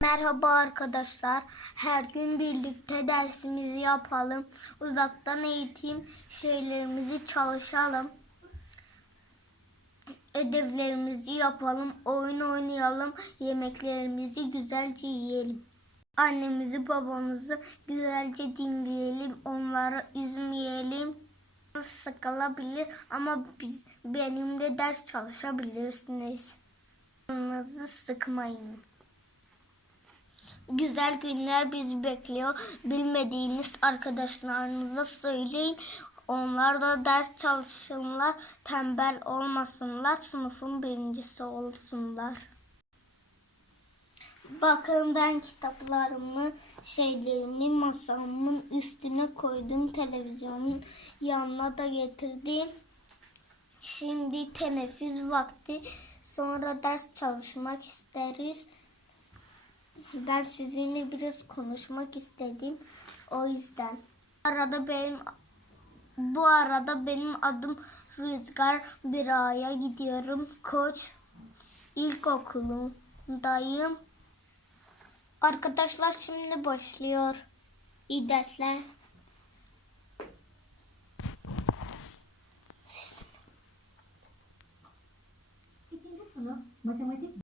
Merhaba arkadaşlar. Her gün birlikte dersimizi yapalım. Uzaktan eğitim şeylerimizi çalışalım. Ödevlerimizi yapalım, oyun oynayalım, yemeklerimizi güzelce yiyelim. Annemizi babamızı güzelce dinleyelim, onları üzmeyelim. Sıkılabilir ama biz benimle ders çalışabilirsiniz. Canınızı sıkmayın. Güzel günler bizi bekliyor. Bilmediğiniz arkadaşlarınıza söyleyin. Onlar da ders çalışsınlar, tembel olmasınlar, sınıfın birincisi olsunlar. Bakın ben kitaplarımı, şeylerimi masamın üstüne koydum. Televizyonun yanına da getirdim. Şimdi teneffüs vakti. Sonra ders çalışmak isteriz. Ben sizinle biraz konuşmak istedim. O yüzden. Arada benim bu arada benim adım Rüzgar Bira'ya gidiyorum. Koç İlkokulundayım. Arkadaşlar şimdi başlıyor. İyi dersler. İkinci sınıf matematik